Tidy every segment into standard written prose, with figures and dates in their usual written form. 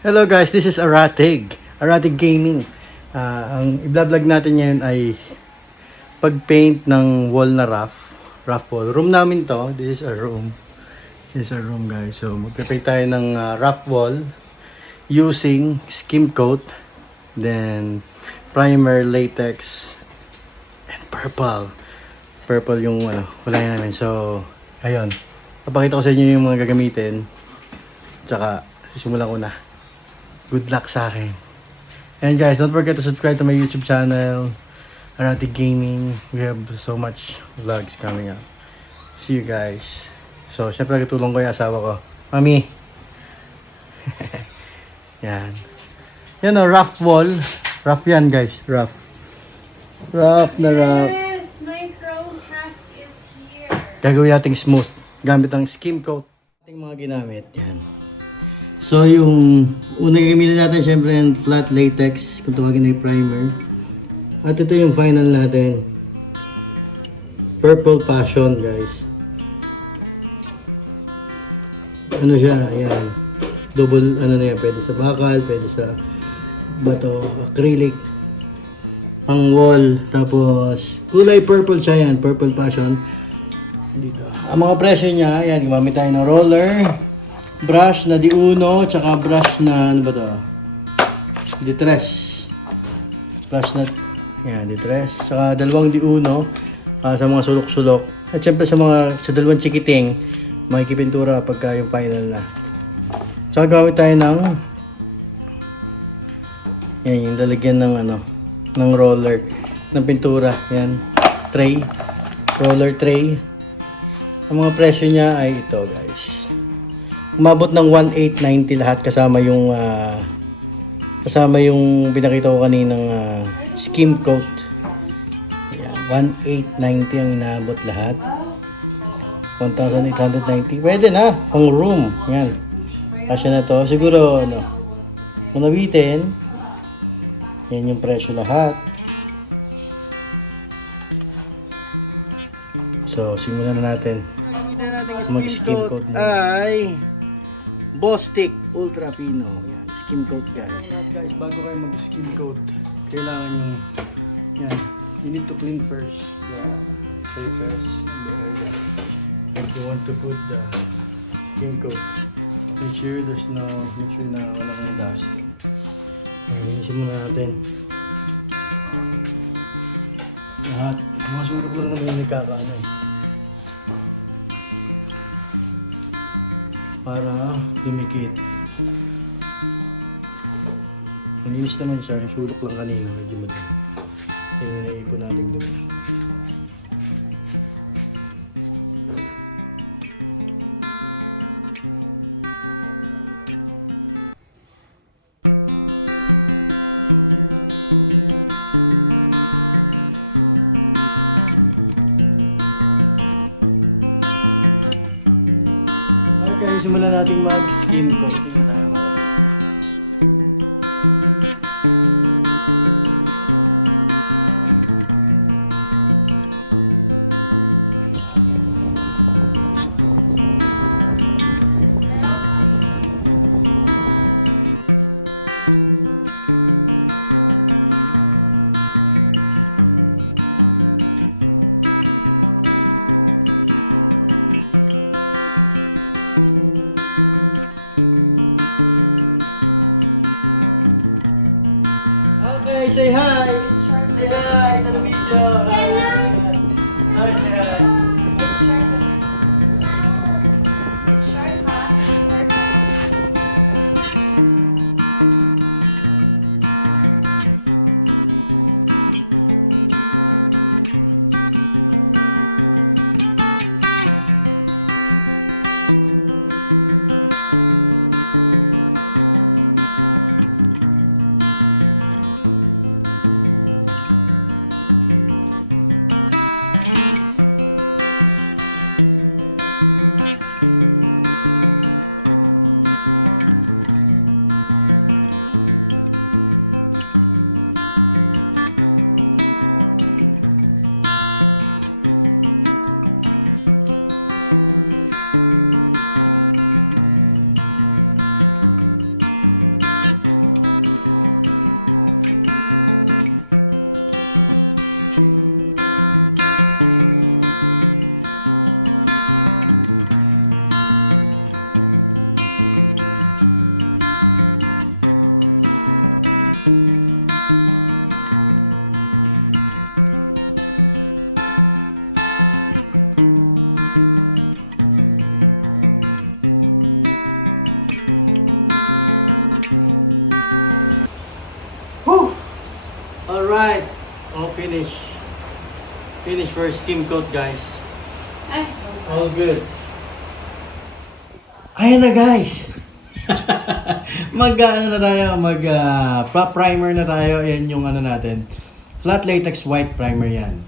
Hello guys, this is Aratig Gaming. Ang i-vlog natin ngayon ay pag-paint ng wall na rough wall. Room namin to. This is a room. This is a room guys. So magpe-paint tayo ng rough wall using skim coat, then primer, latex, and purple. Purple yung kulay namin. So ayun. Papakita ko sa inyo yung mga gagamitin. Tsaka simulan ko na. Good luck sa akin. And guys, don't forget to subscribe to my YouTube channel, Aratig Gaming. We have so much vlogs coming up. See you guys. So, syempre nagtulong ko yung asawa ko. Mami! Yan. Yan o, rough wall. Rough yan guys, rough. Rough na rough. Yes, my chrome cast is here. Gagawin natin smooth. Gamit ang skim coat. Ating mga ginamit. Yan. So, yung unang gagamitin natin, syempre, yung flat latex, kung tawagin na yung primer. At ito yung final natin. Purple Passion, guys. Ano siya? Ayan. Double, ano na yan. Pwede sa bakal, pwede sa bato, acrylic. Pang wall. Tapos, kulay purple siya yan. Purple Passion. Dito. Ang mga presyo niya, ayan, gumamit tayo ng roller. Brush na di uno, tsaka brush na, ano ba to? Di tres. Brush na, yan, di tres. Tsaka dalawang di uno, sa mga sulok-sulok. At syempre sa dalawang chikiting, makikipintura pagka yung final na. Tsaka gawin tayo ng, yan, yung lalagyan ng, ng roller, ng pintura. Yan, tray, roller tray. Ang mga presyo niya ay ito, guys. Umabot ng 1,890 lahat kasama yung pinakita ko kaninang skim coat. Ayan, 1,890 ang inaabot lahat. 1,890. Pwede na, pang room. Yan. Kasya na to. Siguro, kung nabitin, yan yung presyo lahat. So, simulan na natin. Mag-skim coat ay Bostik Ultra Pino. Yan, skim coat guys. Guys, bago kayo mag-skim coat, kailangan yung yan, you need to clean first the surface and the area. If you want to put the skim coat, make sure na walang dust. Linisin muna natin. Lahat. Mga surok lang naman yung nagkakaano eh. Para dumikit. Malinis naman siya, yung sulok lang kanina, medyo madami. Kaya yung naipon natin dumi. Okay, simulan natin mag-skim coat. Tingnan tayo mga. Okay, say hi! Say hi! Ito na video! Hello! Hi, say hi! It's sharp. It's sharp, huh? Alright. All finish. Finish for skim coat, guys. Ay, All good. Ayan na, guys. Ano na tayo, primer na tayo. Yan yung ano natin. Flat latex white primer yan.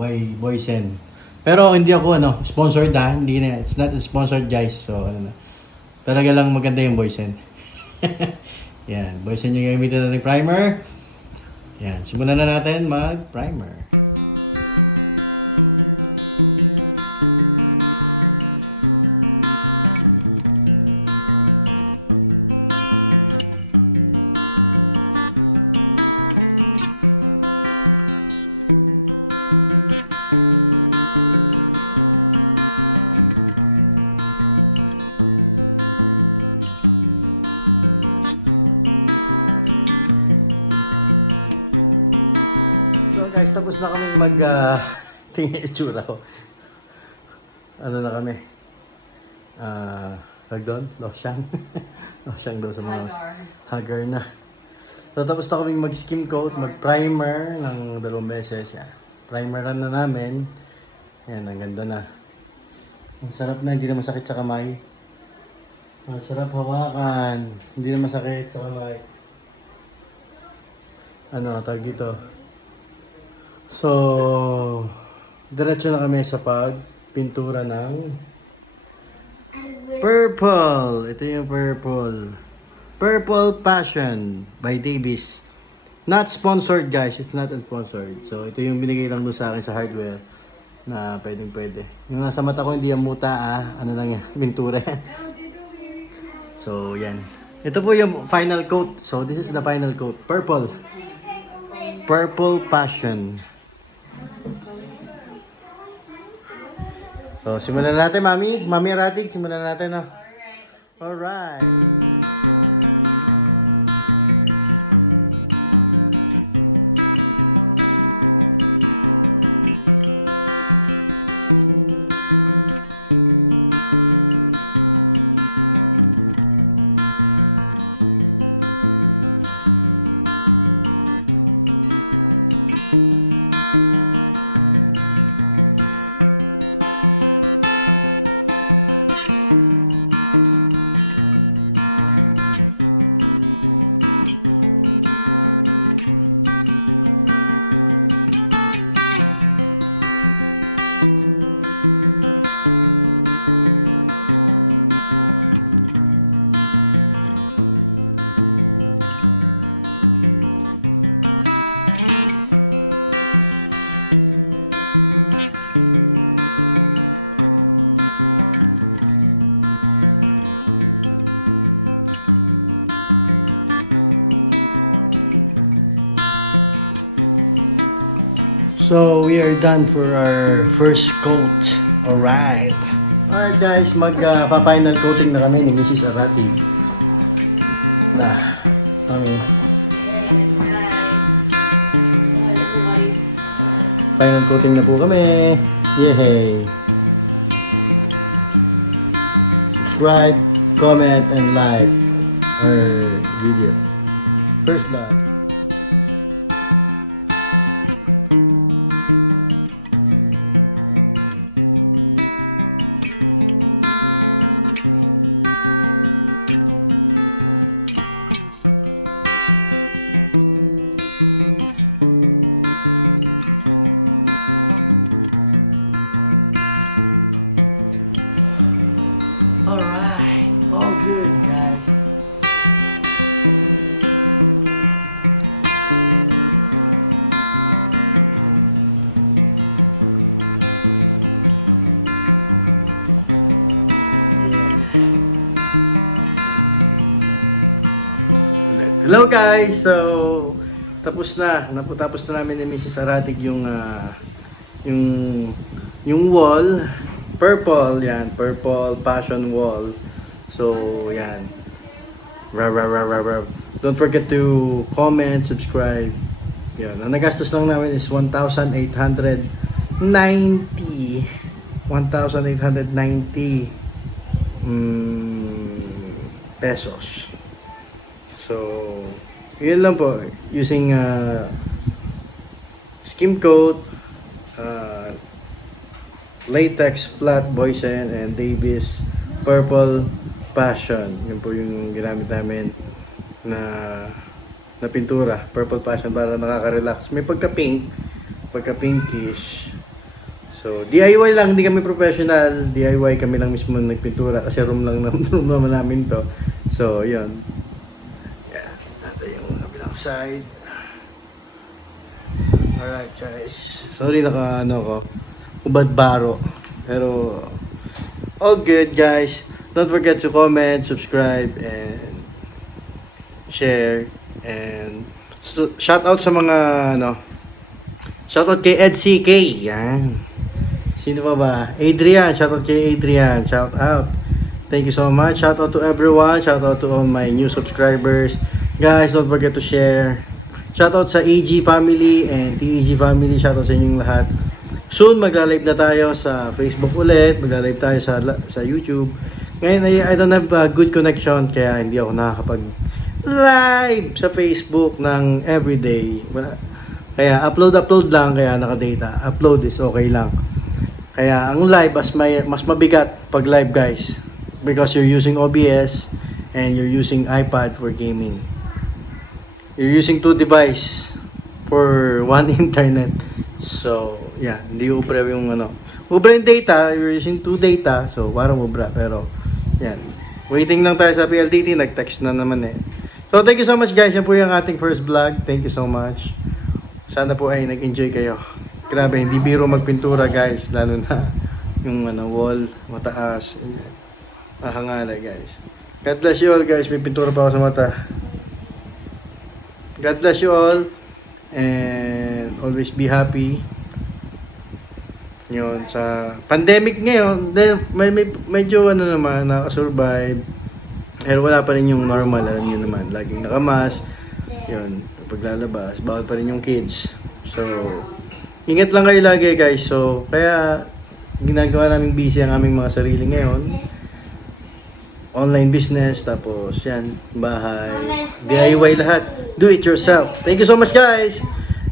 By Boysen. Pero hindi ako sponsored hindi na. It's not sponsored, guys. So talaga lang maganda yung Boysen. Yan, Boysen yung gamitin natin primer. Yan, simulan na natin mag-primer. So guys, tapos na kami tingin itsura ko. Ano na kami? Doon? Losyang. Losyang daw sa mga hagar na. So tapos na kami mag-skim coat, mag-primer ng 2 beses. Yan. Primeran na namin. Yan, ang ganda na. Ang sarap na, hindi na masakit sa kamay. Ang sarap hawakan. Hindi na masakit sa kamay. Tawag dito. So, diretso na kami sa pagpintura ng purple. Ito yung purple. Purple Passion by Davis. Not sponsored, guys. It's not sponsored. So, ito yung binigay lang doon sa akin sa hardware na pwede. Yung nasa mata ko hindi yung muta ano lang yan, pintura yan. So, yan. Ito po yung final coat. So, this is the final coat. Purple. Purple Passion. So, simulan natin, Mami. Mami Ratig, simulan natin, no? Alright. So, we are done for our first coat. Alright. Alright guys, mag-final coating na kami ni Mrs. Arati. Final coating na po kami. Yay! Subscribe, comment, and like our video. First blood. Alright, all good guys. Hello guys, so tapos na namin ni Mrs. Aratig yung wall. Purple, yan. Purple Passion Wall. So, yan. Don't forget to comment, subscribe. Yan. Ang nagastos lang namin is 1,890 pesos. So, yun lang po. Using skim coat, uh, latex flat boysen, and Davis purple passion. Yun po yung ginamit namin na pintura, purple passion, para nakaka-relax. May pagka-pinkish. So, DIY lang, hindi kami professional. DIY kami lang mismo nagpintura kasi room naman namin to. So, yun. Yan. Ito yung kabilang side. Alright, guys. Sorry ko. Ubad baro. Pero, all good, guys. Don't forget to comment, subscribe, and share. And shout out sa mga shout out kay Ed CK. Yan. Sino pa ba? Adrian. Shout out kay Adrian. Shout out. Thank you so much. Shout out to everyone. Shout out to all my new subscribers. Guys, don't forget to share. Shout out sa AG family and TEG family. Shout out sa inyong lahat. Soon magla-live na tayo sa Facebook ulit. Magla-live tayo sa YouTube. Ngayon I don't have a good connection kaya hindi ako nakakapag live sa Facebook ng everyday. Kaya upload lang, kaya naka-data. Upload is okay lang. Kaya ang live mas mabigat pag live, guys, because you're using OBS and you're using iPad for gaming. You're using 2 device for 1 internet. So, yeah, hindi ubra yung ubra yung data, you're using 2 data, so parang ubra, pero yan. Waiting lang tayo sa PLDT, nag-text na naman eh. So, thank you so much, guys. Yan po yung ating first vlog. Thank you so much. Sana po ay nag-enjoy kayo. Grabe, hindi biro magpintura, guys. Lalo na yung wall, mataas. Mahangala, guys. God bless you all, guys. May pintura pa ako sa mata. God bless you all. And always be happy. Yun, sa pandemic ngayon, medyo naman, nakasurvive. Pero wala pa rin yung normal, alam nyo naman. Laging nakamas. Yun, paglalabas, bawal pa rin yung kids. So, ingat lang kayo lagi, guys. So, kaya ginagawa namin busy ang aming mga sarili ngayon. Online business, tapos yan, bahay, DIY lahat. Do it yourself. Thank you so much, guys.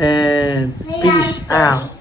And peace out.